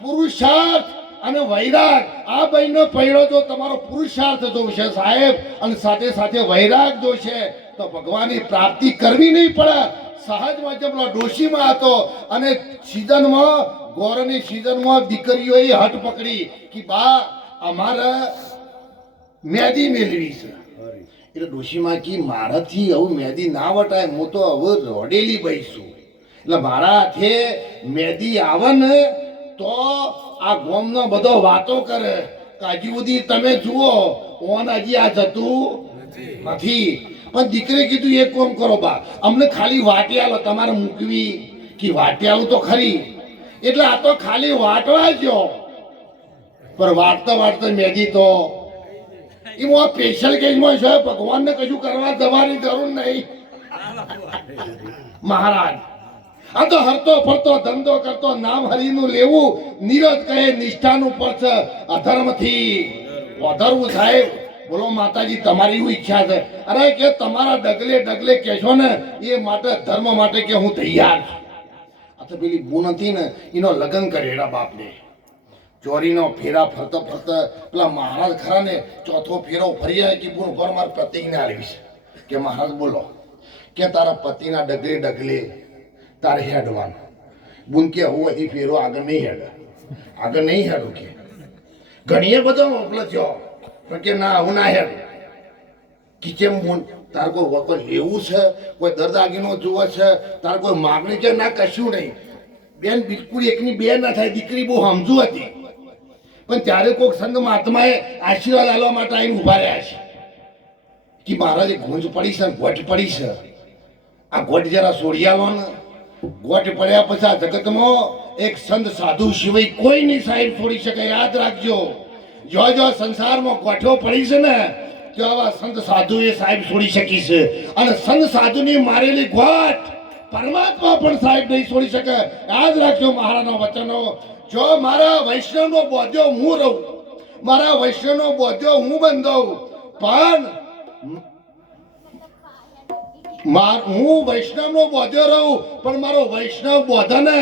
પુરુષાર્થ અને વૈરાગ. આ બેનો પૈડો જો તમારો પુરુષાર્થ જોશે સાહેબ, અને સાથે સાથે વૈરાગ જોશે, તો ભગવાનની પ્રાપ્તિ કરવી નહીં પડે. સહજમાં જેમ ડોશીમાં હતો, અને સિઝનમાં, ગોરની સિઝનમાં દીકરીઓએ હટ પકડી કે બા અમારે મેદી મેળવી છે. એટલે ડોશીમાં કી મારાથી આવું મેદી ના વટાય, હું તો હવે રોડેલી બઈશું. એટલે મારા હાથે મેદી આવે ને તો આ ગોમનો બધો વાતો કરે. કાજી બધી તમે જુઓ, ઓન હજી આ જતું નથી. પણ દીકરી કીધું, એક કામ કરો બા, અમને ખાલી વાટી આલો, તમારે મૂકવી કે વાટી આલું તો ખરી. એટલે આ તો ખાલી વાટવા જો, પણ વાટતા વાટતા મેદી તો એમાં સ્પેશિયલ કેસમાં છે, ભગવાનને કશું કરવા જવાની જરૂર નહીં. મહારાજ, આ તો હરતો ફરતો ધંધો કરતો, નામ હરિનું લેવું, નીરજ કહે નિષ્ઠાનું પર્સ અધર્મથી વધારવું. સાહેબ બોલો માતાજી, તમારી શું ઈચ્છા છે? અરે કે તમારા ડગલે ડગલે કહેશો ને એ માટે, ધર્મ માટે કે હું તૈયાર છું. આ તો પેલી બૂન હતી ને, એનો લગ્ન કરેલા બાપને. ચોરીનો ફેરા ફરતા ફરતા પેલા મહારાજ ખરા ને, ચોથો ફેરો ફરી આવે કે બૂન ઉપર મારા પ્રતિજ્ઞા આવી છે કે મહારાજ બોલો કે તારા પતિના ડગલે ડગલે તારે હેડવાનું. બુન કે હું અહીં ફેરો આગળ નહીં હેડ, આગળ નહીં હેડું કે ઘણીએ બધો મોકલો થયો, પણ કે ના હું ના હેડ. કિચેમ બુન, તાર કોઈ લેવું છે, કોઈ દરદાગીનો જુઓ છે, તાર કોઈ માગણી છે? ના, કશું નહીં. બેન બિલકુલ એકની બે ના થાય. દીકરી બહુ સમજુ હતી, પણ ત્યારે કોઈક સંત મહાત્માએ આશીર્વાદ આલવા માટે આવીને ઉભા રહ્યા છે કે મહારાજે ગુંજ પડી છે, ગોઠ પડી છે, આ ગોઠ જરા સોડિયાલો ને. ગોઠ પડ્યા પછી આ જગતમાં એક સંત સાધુ સિવાય કોઈ નહીં સાહેબ છોડી શકે. યાદ રાખજો, જો સંસારમાં ગોઠો પડી છે ને તો આવા સંત સાધુ એ સાહેબ છોડી શકી છે. અને સંત સાધુની મારેલી ગોઠ પરમાત્મા પણ સાહેબ નહીં છોડી શકે. યાદ રાખજો મહારાજના વચનો. જો મારા વૈષ્ણવનો બોધ્યો હું રહું, મારા વૈષ્ણવનો બોધ્યો હું બંધાવું, પણ હું વૈષ્ણવનો બોધ્યો રહું, પણ મારો વૈષ્ણવ બોધે ને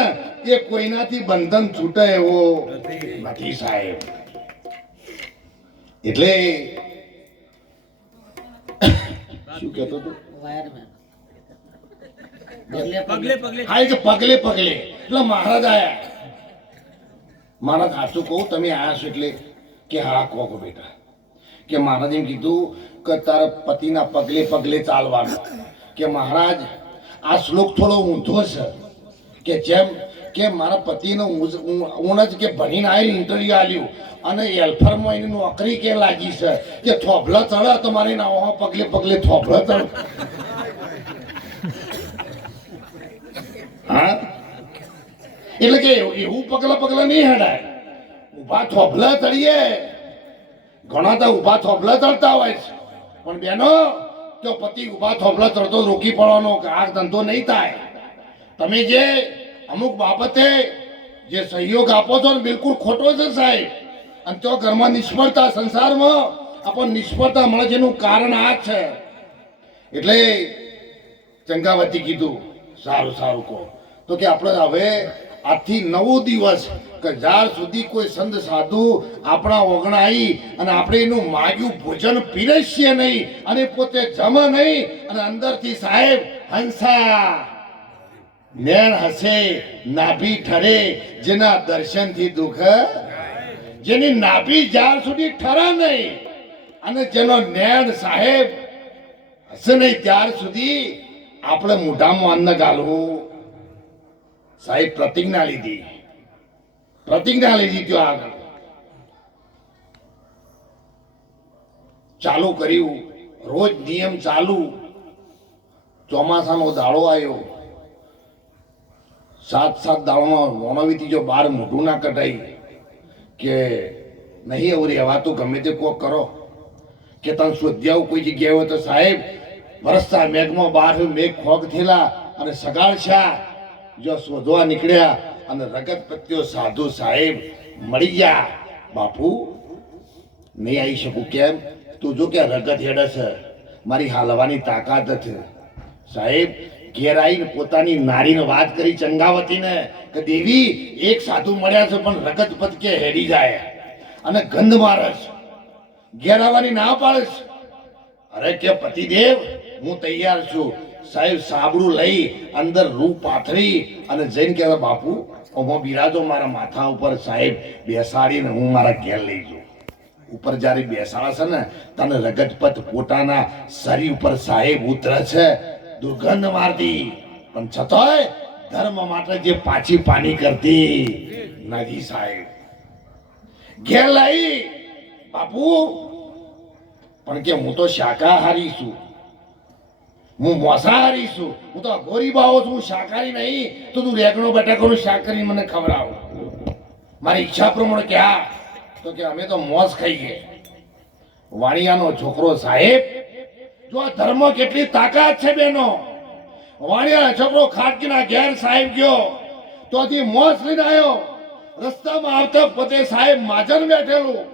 એ કોઈનાથી બંધન છૂટે એવો નથી સાહેબ. એટલે શું કહેતો હતો? પગલે પગલે એટલે મહારાજ આયા. મહારાજ સાચું કહું, તમે આયા છો એટલે કે હા કહો બેટા, કે મહારાજ એમ કીધું કે તારા પતિના પગલે પગલે ચાલવાનું. કે મહારાજ આ શ્લોક થોડો ઊંધો છે, કે જેમ કે મારા પતિનો હું જ કે ભણીને આવેલી ઇન્ટરવ્યુ આલ્યું અને એલ્ફરમાં એની નોકરી કે લાગી છે, કે થોભલા ચડે તો મારી ના પગલે પગલે થોભલા ચડ. હા, એટલે કે એવું પગલા પગલા નહીં હેડાય. ઉભા થોભલા ચડીએ, ઘણા તો ઉભા થોભલા ચડતા હોય છે, પણ બેનો તો પતિ ઉભા થોભલા ચડતો રોકી પડવાનો કે આ ધંધો નહીં થાય. તમે જે અમુક બાબતે જે સહયોગ આપો છો ને બિલકુલ ખોટો છે સાહેબ. અને તો ઘરમાં નિષ્ફળતા, સંસારમાં આપણને નિષ્ફળતા મળે છે, એનું કારણ આ છે. એટલે ચંગાવતી કીધું સારું સારું કહો તો કે આપણે હવે આજથી 9 દિવસ કે જ્યાર સુધી કોઈ સંત સાધુ આપણા ઓગણા આવી અને આપણે એનું માગ્યું ભોજન પીરસીએ નહીં અને પોતે જમે નહીં અને અંદરથી સાહેબ હંસા નેણ હસે નાભી ઠરે, જેના દર્શનથી દુઃખ, જેની નાભી જ્યાર સુધી ઠરે નહીં અને જેનો નેણ સાહેબ હશે નહીં ત્યાર સુધી આપણે મોઢામાં અન્ન ગાલવું. સાહેબ પ્રતિજ્ઞા લીધી તો આગળ ચાલુ કર્યું. રોજ નિયમ ચાલુ. ચોમાસાનો દાડો આવ્યો, 7 દાડોમાં વણવીથી જો બહાર મોઢું ના કઢાઈ કે નહીં એવું રહેવાતું, ગમે તે કોક કરો કે તમે શોધ્યા કોઈ જગ્યાએ હોય તો સાહેબ વરસતા મેઘમાં બહાર મેઘ ખોગ થયેલા અને સગાડશા જો શોધવા નીકળ્યા અને રગત પ્રત્યો સાધુ સાહેબ મળી ગયા. બાપુ નહીં આવી શકું. કેમ? તું જો કે રગત હેડે છે, મારી હાલવાની તાકાત નથી. સાહેબ ઘેર આવીને પોતાની નારીને વાત કરી ચંગાવતીને કે દેવી એક સાધુ મળ્યા છે પણ રગત પદ કે હેડી જાય અને ગંધ મારે છે, ઘેર આવવાની ના પાડે છે. અરે કે પતિદેવ હું તૈયાર છું. સાહેબ સાબડું લઈ અંદર રૂ પાથરી અને જઈને કહેતા બાપુ ઓમાં બિરાજો મારા માથા ઉપર સાહેબ બેસાડીને હું મારા ઘેર લઈ જાઉં. ઉપર જ્યારે બેસાડે છે ને તને રગતપત પોતાના શરીર ઉપર સાહેબ ઉતરે છે, દુર્ગંધ મારતી, પણ છતાંય ધર્મ માટે જે પાછી પાની કરતી નથી સાહેબ. ઘેર લઈ બાપુ, પણ કે હું તો શાકાહારી છું, હું માંસાહારી છું, હું તો ગોરી બાવો છું, શાકાહારી નહીં. તો તું રેગણો બટાકાનું શાક કરીને મને ખવડાવ. મારી ઈચ્છા પ્રમાણે કે હા, તો કે અમે તો મોસ ખાઈએ. વાણિયાનો છોકરો સાહેબ, જો આ ધર્મ કેટલી તાકાત છે બેનો. વાણિયાનો છોકરો ખાટકીના ઘેર સાહેબ ગયો તો મોસ લઈને આવ્યો. રસ્તામાં આવતા પોતે સાહેબ માજન બેઠેલું.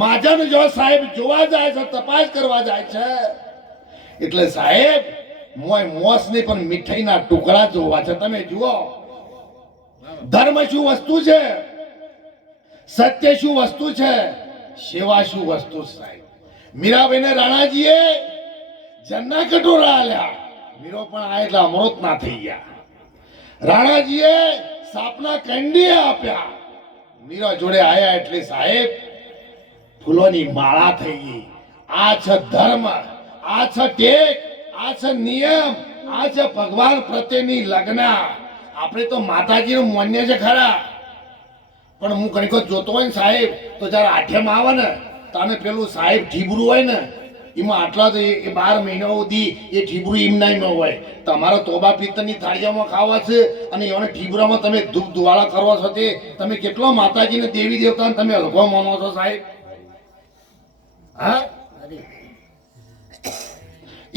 માજન જો સાહેબ જોવા જાય છે, તપાસ કરવા જાય છે, એટલે સાહેબ મોસ નહીં પણ મીઠાઈના ટુકડા જોવા છે. તમે જુઓ ધર્મ શું વસ્તુ છે, સત્ય શું વસ્તુ છે, સેવા શું વસ્તુ છે સાહેબ. મીરાબાઈને રાણાજીએ જન્ના કટોરા આલ્યા, મીરો પણ આ એટલે અમૃત ના થઈ ગયા. રાણાજીએ સાપના કેન્ડી આપ્યા, મીરા જોડે આયા એટલે સાહેબ ફૂલોની માળા થઈ ગઈ. આ છે ધર્મ, આ છે ટેક, આ છે નિયમ, આ છે ભગવાન પ્રત્યેની લગ્ન. આપણે તો માતાજીનું માન્ય છે ખરા, પણ હું ઘણી વખત જોતો હોય ને સાહેબ, તો જયારે આઠેમાં આવે ને તાને પેલું સાહેબ ઢીબરું હોય ને એમાં આટલા તો એ 12 મહિના સુધી એ ઢીબરું એમના ન હોય. તમારા તોબા પિત્તરની થાળીઓમાં ખાવા છે અને એને ઢીબરામાં તમે ધૂપ ધુવાળા કરવા છો તે તમે કેટલો માતાજીને દેવી દેવતાને તમે હલકો માનો છો સાહેબ? હા,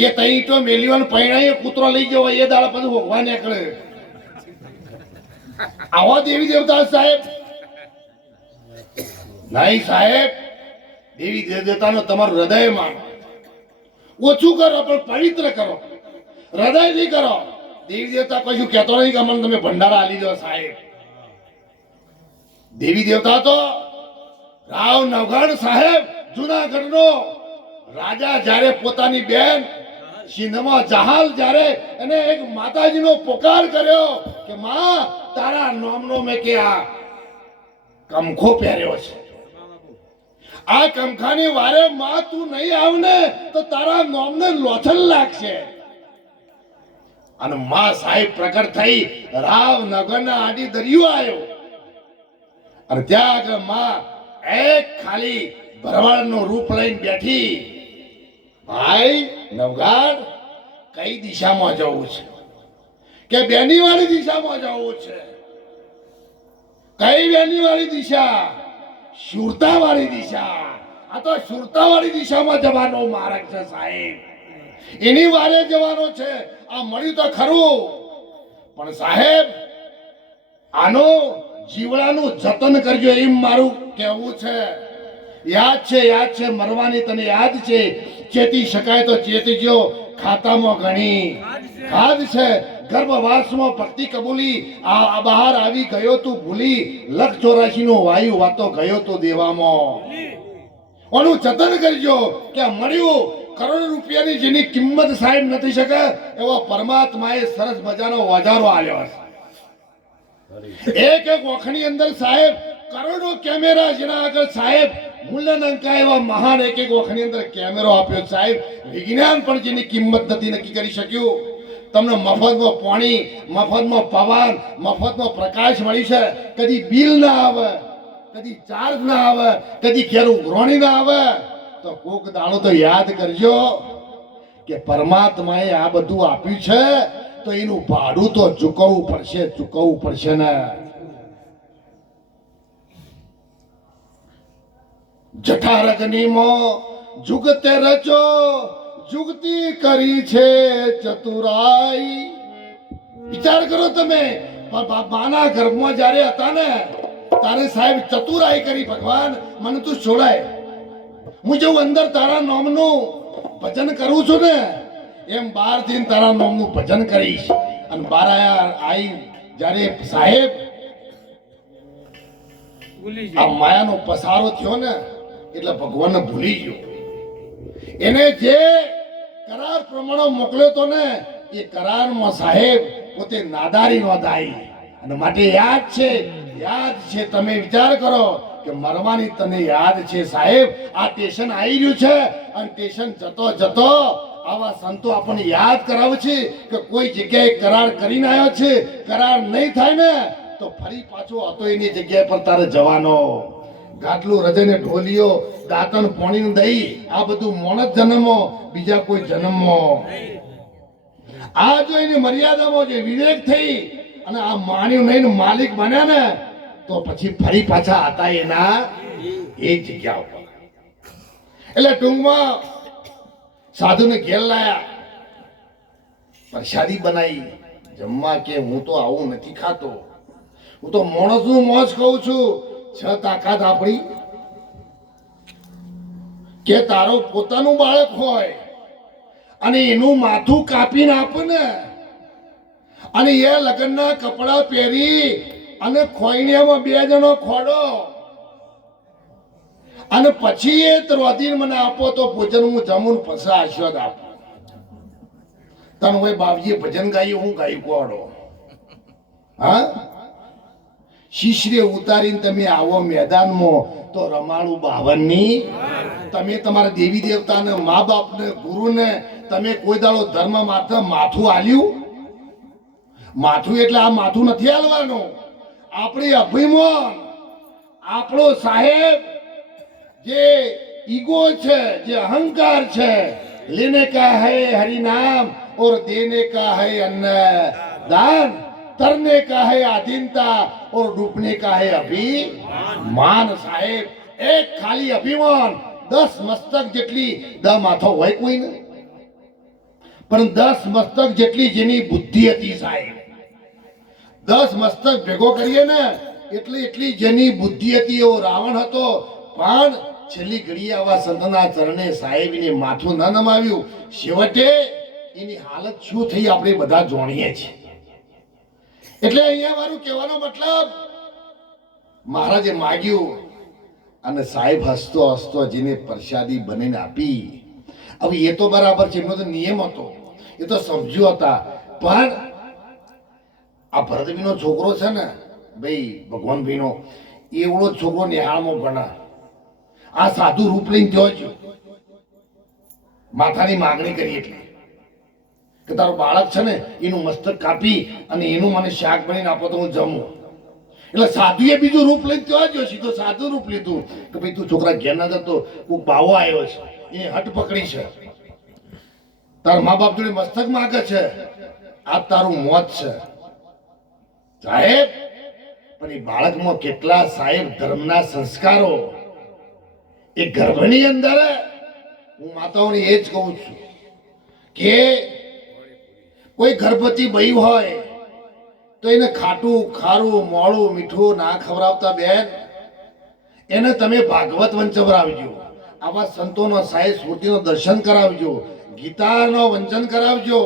એ તઈ તો મેલીવાન પૈણાએ કૂતરો લઈ ગયો હોય એ દાડા પછી ભોગવા નીકળે. આવા દેવી દેવતા સાહેબ નહીં સાહેબ. દેવી દેવતાનો તમારું હૃદય માનો, ઓછું કરો પણ પવિત્ર કરો, હૃદયથી કરો. દેવી દેવતા કશું કહેતો નહીં કે અમને તમે ભંડારા આલી દો સાહેબ. દેવી દેવતા તો રાવ નવગણ સાહેબ જુનાગઢનો રાજા જ્યારે પોતાની બેન સિંધમાં જહાલ જ્યારે એને એક માતાજીનો પોકાર કર્યો કે માં તારા નામનો મેં કે આ કમખો પહેર્યો છે, આ કમખાની વારે માં તું નહીં આવને તો તારા નામને લોથલ લાગશે. અને માં સાહેબ પ્રકટ થઈ રાવનગરના આડી દરિયો આવ્યો અને ત્યાં આગળ માં એક ખાલી ભરવાડનું રૂપ લઈને બેઠી. ભાઈ નવગાડ કઈ દિશામાં જવું છે? કે બેનીવાળી દિશામાં જવું છે. કઈ બેનીવાળી દિશા? શુરતાવાળી દિશા. આ તો શુરતાવાળી દિશામાં જવાનો માર્ગ છે સાહેબ, એની વારે જવાનો છે. આ મળ્યું તો ખરું, પણ સાહેબ આનો જીવડાનું જતન કરજો એમ મારું કહેવું છે. યાદ છે મરવાની તને યાદ છે, ચેતી શકાય તો ચેતીજો, ખાતામાં ઘણી ખાદ છે. ગર્ભવાસમાં ભક્તિ કબૂલી આ બહાર આવી ગયો તું ભૂલી, 184 નો વાયુ વાતો ગયો તો દેવામાં. ઓનું જતન કરજો કે મળ્યું કરોડ રૂપિયાની જેની કિંમત સાહેબ નથી શકે એવા પરમાત્માએ સરસ મજાનો વજારો આલ્યો છે. એક એક વખની અંદર સાહેબ કરોડો કેમેરા જેના આગળ સાહેબ મૂલ્યનંકા એવા મહાન એક એક વખની અંદર કેમેરો આપ્યો સાહેબ. વિજ્ઞાન પણ જેની કિંમત નથી નક્કી કરી શક્યું. તમને મફતમાં પાણી, મફતમાં પવન, મફતમાં પ્રકાશ મળી છે. કદી બિલ ના આવે, કદી ચાર્જ ના આવે, કદી ઘેર ઉઘરાણી ના આવે. તો કોક દાડો તો યાદ કરજો કે પરમાત્માએ આ બધું આપ્યું છે તો એનું ભાડું તો ચૂકવવું પડશે ને. જઠારગ્નિમાં જુગતે રચો, જુગતી કરી છે ચતુરાઈ. વિચાર કરો તમે, બાના ગર્ભમાં જ્યારે હતા ને તારે સાહેબ ચતુરાઈ કરી. ભગવાન મને તું છોડાય, હું જેવું અંદર તારા નામનું ભજન કરું છું ને એમ બહાર જઈને તારા નામનું ભજન કરીશ. અને બહાર આઈ જ્યારે સાહેબ આ માયાનો પસારો થયો ને એટલે ભગવાનને ભૂલી ગયો. એને જે કરાર પ્રમાણે મોકલ્યો તો ને એ કરારમાં સાહેબ પોતે નાદારી નોંધાઈ. અને માટે યાદ છે તમે વિચાર કરો કે મરવાની તને યાદ છે સાહેબ. આ સ્ટેશન આવી રહ્યું છે અને સ્ટેશન જતો આવા સંતો આપણને યાદ કરાવે છે કે કોઈ જગ્યાએ કરાર કરીને આવ્યો છે, કરાર નહીં થાય ને તો ફરી પાછો હતો એની જગ્યા પર તારે જવાનો. ગાટલું હૃદયને ઢોલિયો, દાંતણ પાણીનું દહીં, આ બધું મોણસ જન્મો, બીજા કોઈ જન્મો. આ જો એની મર્યાદામાં જે વિવેક થઈ અને આ માન્યું નહીં માલિક બન્યા ને તો પછી ફરી પાછા હતા એના એ જગ્યા ઉપર. એટલે ટૂંકમાં સાધુને ઘેર લાયા, પ્રસાદી બનાવી જમવા. કે હું તો આવું નથી ખાતો, હું તો માણસનું મોજ ખાઉં છું. છ તાકાત આપણી કે તારો પોતાનું બાળક હોય અને એનું માથું કાપીને આપે ને અને એ લગ્નના કપડા પહેરી અને ખોઈણીયામાં 2 જણો ખોડો અને પછી એ ત્રોધીને મને આપો તો ભોજન હું જમું પછી આશીર્વાદ આપો. તને ભાઈ બાપજીએ ભજન ગાયું, હું ગાયું કોડો. હા, શીશરે ઉતારીને તમે આવો મેદાનમાં તો રમાડું 52ની. તમે તમારા દેવી દેવતાને, મા બાપને, ગુરુને તમે કોઈ દાડો ધર્મ માત્ર માથું આલ્યું? માથું એટલે આ માથું નથી હાલવાનું, આપણી અભિમાન, આપણો સાહેબ જે ઈગો છે, જે અહંકાર છે, લેને કા હૈ હરિ નામ और देने का है अन्न दान, तरने का है आधीनता और डूबने का है अभिमान। साहेब एक खाली अभिमान 10 મસ્તક જેટલી દ માથો હોય કોઈને, પણ 10 મસ્તક જેટલી જેની બુદ્ધિ હતી સાહેબ, 10 મસ્તક ભેગો કરીએ ને એટલી જેની બુદ્ધિ હતી એવો રાવણ હતો, પણ છેલ્લી ઘડીએ આવા સંતના ચરણે સાહેબને માથું ન નમાવ્યું, છેવટે એની હાલત શું થઈ આપણે બધા જાણીએ છીએ। એટલે અહીંયા મારું કહેવાનો મતલબ, મહારાજે માગ્યું અને સાહેબ હસતો હસતો જેને પ્રસાદી બનીને આપી। હવે એ તો બરાબર છે, એમનો તો નિયમ હતો, એ તો સમજ્યો હતા, પણ આ ભરતભાઈનો છોકરો છે ને ભાઈ ભગવાનભાઈનો, એવડો છોકરો નિહાળમાં ભણા, આ સાધુ રૂપ લઈને થયો છે, માથાની માગણી કરી એટલે કે તારું બાળક છે ને એનું મસ્તક કાપી અને એનું મને શાક બનાવીને આપો તો હું જમું। એટલે સાધુએ બીજું રૂપ લઈને ત્યાં ગયો, સીધો સાધુ રૂપ લીધું કે ભાઈ તું છોકરા ઘેર ના જતો, કોઈ બાવો આવ્યો છે, એને હટ પકડી છે, તારા મા બાપ જોડે મસ્તક માગે છે, આ તારું મોત છે સાહેબ। પણ એ બાળકમાં કેટલા સાહેબ ધર્મના સંસ્કારો, એ ગર્ભની અંદર હું માતાઓને એ જ કહું છું કે કોઈ ગર્ભવતી બઈ હોય તો એને ખાટું ખારું મોળું મીઠું ના ખવડાવતા બેન, એને તમે ભાગવત વંચવરાવજો, આવા સંતોનો સાહેબ સ્મૃતિનો દર્શન કરાવજો, ગીતાનો વંચન કરાવજો,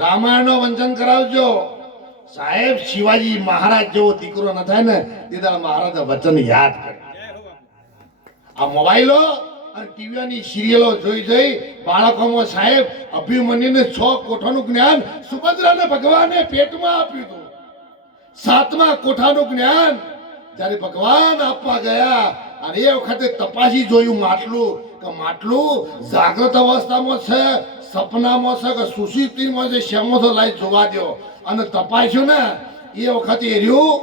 રામાયણનો વંચન કરાવજો। સાહેબ શિવાજી મહારાજ જેવો દીકરો ન થાય ને તે દાડા મહારાજ વચન યાદ કરે। આ મોબાઈલો અને ટીવીની સિરિયલો જોઈ બાળકોમાં સાહેબ અભિમન્યુને 6 કોઠાનું જ્ઞાન સુભદ્રાને ભગવાને પેટમાં આપ્યું હતું। 7મા કોઠાનું જ્ઞાન જ્યારે ભગવાન આપવા ગયા અને એ વખતે તપાસી જોયું માટલું, કે માટલું જાગ્રત અવસ્થામાં છે, સપનામાં છે કે સુષુપ્તિમાં છે, શેમોથી લાઈ જોવા દો, અને તપાસ્યું ને એ વખતે એ રહ્યું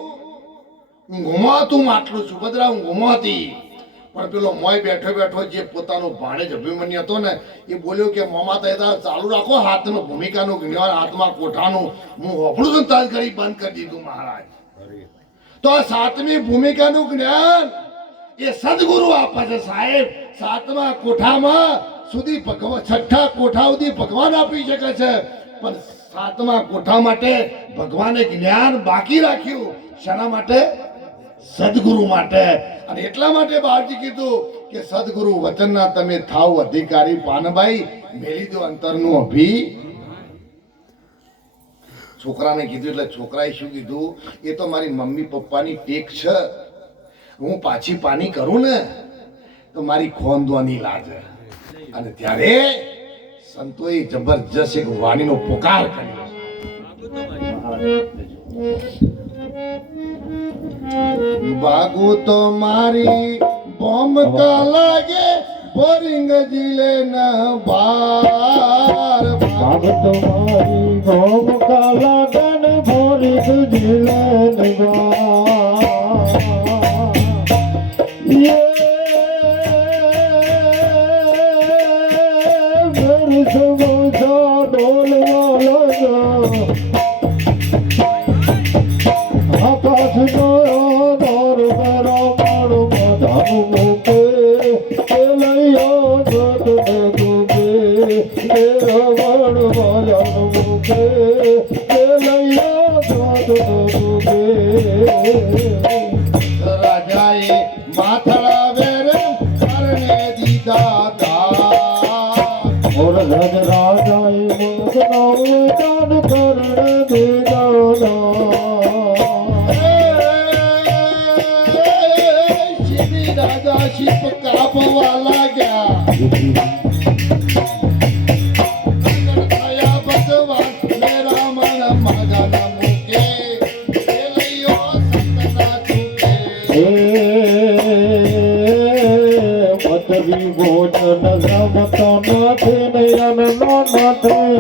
ઊંઘમાં હતું માટલું, સુભદ્રા ઊંઘમાં હતી। પણ પેલો મોય બેઠો બેઠો જે પોતાનો ભાણેજ અભિમન્યુ હતો ને એ બોલ્યો કે મોમા તૈયાર ચાલુ રાખો, હાથનું ભૂમિકાનું જ્ઞાન, હાથમાં કોઠાનું હું હોફળું છું, તાજ કરી બંધ કરી દીધું મહારાજ। તો આ 7મી ભૂમિકાનું જ્ઞાન એ સદગુરુ આપે છે સાહેબ। 7મા કોઠામાં સુધી ભગવાન, 6ઠા કોઠા સુધી ભગવાન આપી શકે છે, પણ 7મા કોઠા માટે ભગવાને જ્ઞાન બાકી રાખ્યું, શાના માટે? સદગુરુ માટે। અને એટલા માટે બહારથી કીધું કે સદગુરુ વચનના તમે થાવ અધિકારી પાનભાઈ, મેલી દો અંતરનું અભી। છોકરાને કીધું એટલે છોકરાએ શું કીધું, એ તો મારી મમ્મી પપ્પાની ટેક છે, હું પાછી પાની કરું ને તો મારી ખોંદવાની લાગે। અને ત્યારે સંતોએ જબરજસ્ત એક વાણીનો પોકાર કર્યો। ભાગુ તો મારી ભોમકા લાગે બોરિંગ જીલે ના બાર, ભાગુ તો મારી ભોમકા લાગે ને બોરિંગ જીલે ને બાર, મેરી સમોસા ડોલવા લાગો, આકાશ નો દોર કરો મારો બધાનું મૂકે, એ લઈયો જત ને ગોગે, એ રવણ માયાનું મૂકે, એ લઈયો જત ને ગોગે। રાજાએ માથડા વેરે કરને દીધા દાન, ઓર રજ રાજાએ માથડા વેચાન કરને દીધા દાન। રાજા શિપ કાપવા લાગ્યા, થયા ભગવાન મેરા મન મગન મૂકે, એ લઈયો સંતના ચૂકે। મતરી ભોજન રમતો નથી નયન નો નથી,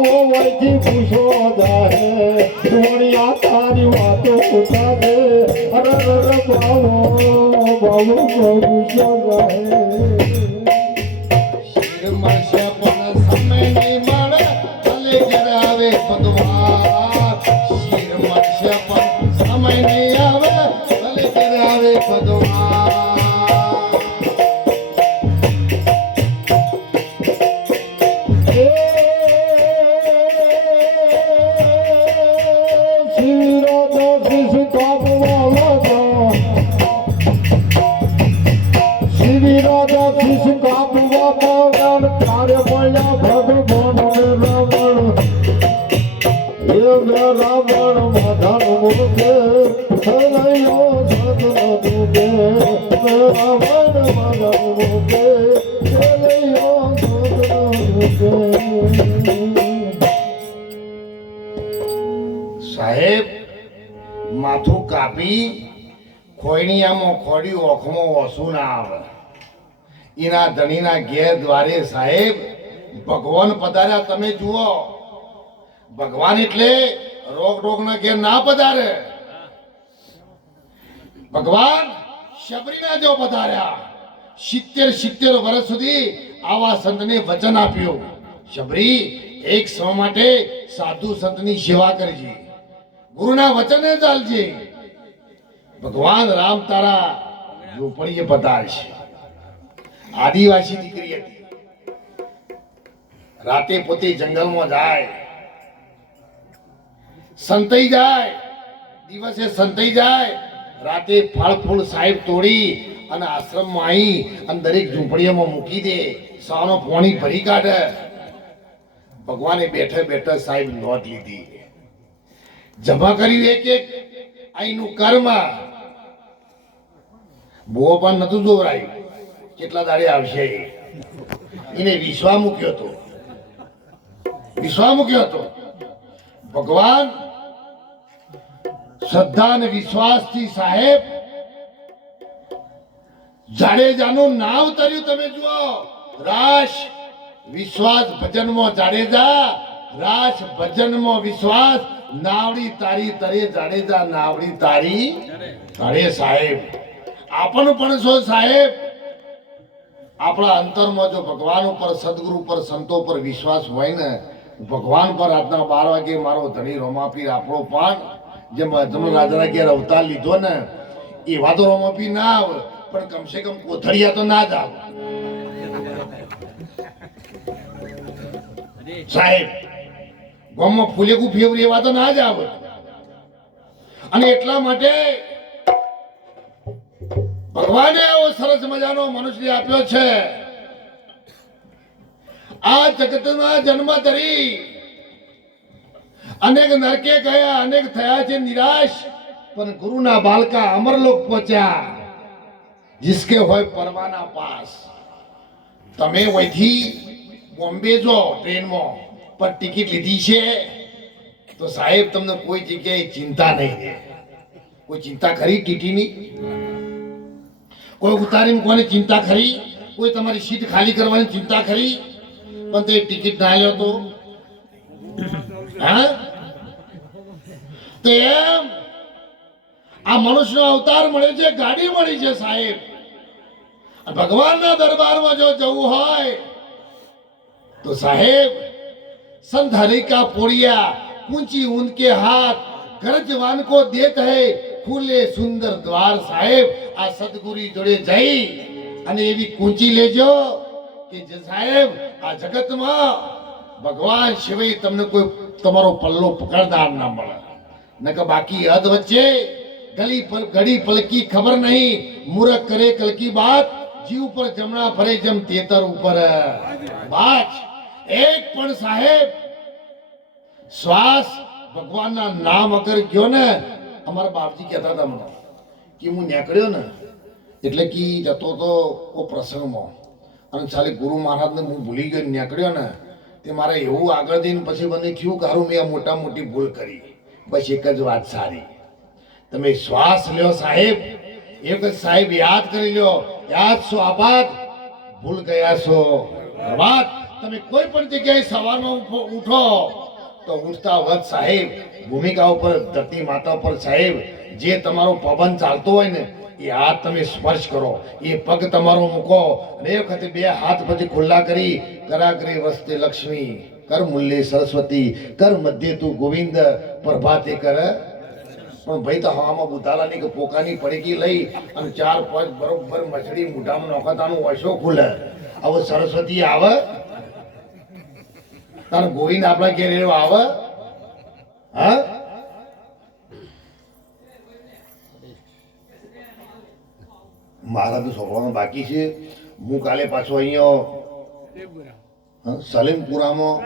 આવો વયથી પૂછો જાય વણિયા તારી વાતો ઉતારે અરે બાવો બાવો પૂછો જાય શિર મળશે પણ સમય નહીં મળે ભલે ઘેર આવે પદવાર શિર મળશે પણ સમય નહીં આવે ભલે ઘેર આવે પદવાર રાવણ મધન મુકે થયો સદન મુકે રાવણ મધન મુકે થયો સદન મુકે સાહેબ માથું કાપી ખોયણીયામાં ખોડ્યું ઓખમાં ઓછું ના આવે એના ધણીના ઘેર દ્વારે સાહેબ ભગવાન પધાર્યા તમે જુઓ ભગવાન એટલે રોગ ના ઘેર ના પધારે ભગવાન શબરીના જો પધાર્યા 70 વર્ષ સુધી આવા સંતને વચન આપ્યું શબરી એક સમય માટે સાધુ સંતની સેવા કરજે ગુરુના વચને ચાલજે ભગવાન રામ તારા ઝૂંપડીએ પધારશે આદિવાસી દીકરી હતી રાતે પોતે જંગલમાં જાય સંતાઈ જાય દિવસે સંતાઈ જાય રાતે ફળ ફૂલ સાહેબ તોડી અને આશ્રમમાં આવી અને દરેક ઝૂંપડીઓમાં મૂકી દે સાનો પોણી ભરી કાઢે ભગવાને બેઠે બેઠે સાહેબ નોંધ લીધી જમા કર્યું એક અહીંનું કર્મ બહુ પણ નતું જોવરાયું કેટલા દાડે આવશે એને વિશ્વા મૂક્યો હતો ભગવાન શ્રદ્ધા અને વિશ્વાસથી સાહેબ જાડેજાનું નામ તર્યું તમે જુઓ રાસ વિશ્વાસ ભજનમાં જાડેજા રાસ ભજનમાં વિશ્વાસ નાવડી તારી તરે જાડેજા નાવડી તારી તરે સાહેબ આપણ પણ છો સાહેબ આપણા અંતરમાં જો ભગવાન ઉપર સદગુરુ પર સંતો પર વિશ્વાસ હોય ને ભગવાન પર રાતના 12 વાગે મારો ધણી રોમાપીર આપણો પણ જેમ રાજા ઘેર અવતાર લીધો ને એવા તો રોમાપીર ના આવે પણ કમસે કમ કોથળિયા તો ના જ આવે સાહેબ ગામમાં ફૂલેકું ફેવરી એવા તો ના જ આવે અને એટલા માટે ભગવાને આવો સરસ મજાનો મનુષ્ય આપ્યો છે આ જગતમાં જન્મ ધરી અનેક નરકે ગયા અનેક થયા છે નિરાશ પણ ગુરુના બાલકા અમરલોક પહોંચ્યા जिसके હોય પરવાના પાસ તમે વહીથી બોમ્બે જો ટ્રેનમાં પર ટિકિટ લીધી છે તો સાહેબ તમને કોઈ જગ્યાએ ચિંતા નહીં રહે કોઈ ચિંતા ખરી ટીટીની કોઈ ઉતારીને કોને ચિંતા ખરી કોઈ તમારી સીટ ખાલી કરવાની ચિંતા ખરી પણ તે ટિકિટ ના લ્યો તો હા તો એમ આ મનુષ્યનો અવતાર મળે છે ગાડી મળી છે સાહેબ ભગવાનના દરબારમાં જો જવું હોય તો સાહેબ संत हरि का पोड़िया ऊंची उनके हाथ गरजवान को देत है खुले सुंदर द्वार साहेब आ सदगुरु जोड़े जई અને એવી કૂંચી લેજો કે જે સાહેબ આ જગતમાં ભગવાન સિવાય તમને કોઈ તમારો પલ્લો પકડદાર ના મળે નકર બાકી હદ વચ્ચે ઘડી પલકી ખબર નહીં મૂરખ કરે કલ કી બાત જીવ પર જમણા ભરે જમ તેતર ઉપર બાજ એક પણ સાહેબ શ્વાસ ભગવાનના નામ અગર ગયો ને અમારા બાપજી કહેતા હતા મને કે હું નીકળ્યો ને એટલે કે જતો તો ઓ પ્રસંગમાં અને ચાલે ગુરુ મહારાજને હું ભૂલી ગયો નીકળ્યો ને તે મારે એવું આગળ જઈને પછી મને થયું કે હારું મેં આ મોટા મોટી ભૂલ કરી બસ એક જ વાત સારી તમે શ્વાસ લ્યો સાહેબ એક જ સાહેબ યાદ કરી લ્યો યાદ છો આબાદ ભૂલ ગયા છો વાત તમે કોઈ પણ જગ્યાએ સવારમાં ઉઠો તો ઉઠતા વખત સાહેબ ભૂમિકા ઉપર ધરતી માતા ઉપર સાહેબ જે તમારો પવન ચાલતો હોય ને એ હાથ તમે સ્પર્શ કરો, એ પગ તમારો મૂકો અને એ વખતે બે હાથ પછી ખુલ્લા કરી કરાગ્રે વસ્તે લક્ષ્મી કર મૂલ્ય સરસ્વતી કર મધ્ય તું ગોવિંદ પ્રભાતે કર. પણ ભાઈ તો હવામાં બુધાલાની કે પોકાની પડીકી લઈ અને ચાર પગ બરોબર મછડી મોઢામાં નોખતાનું ઓછો ખુલે. હવે સરસ્વતી આવે તારે ગોવિંદ આપણા ઘેર એવો આવે? હા, મારા તો છોકરાનો બાકી છે. હું કાલે પાછો અહીંયા સલીમપુરામાં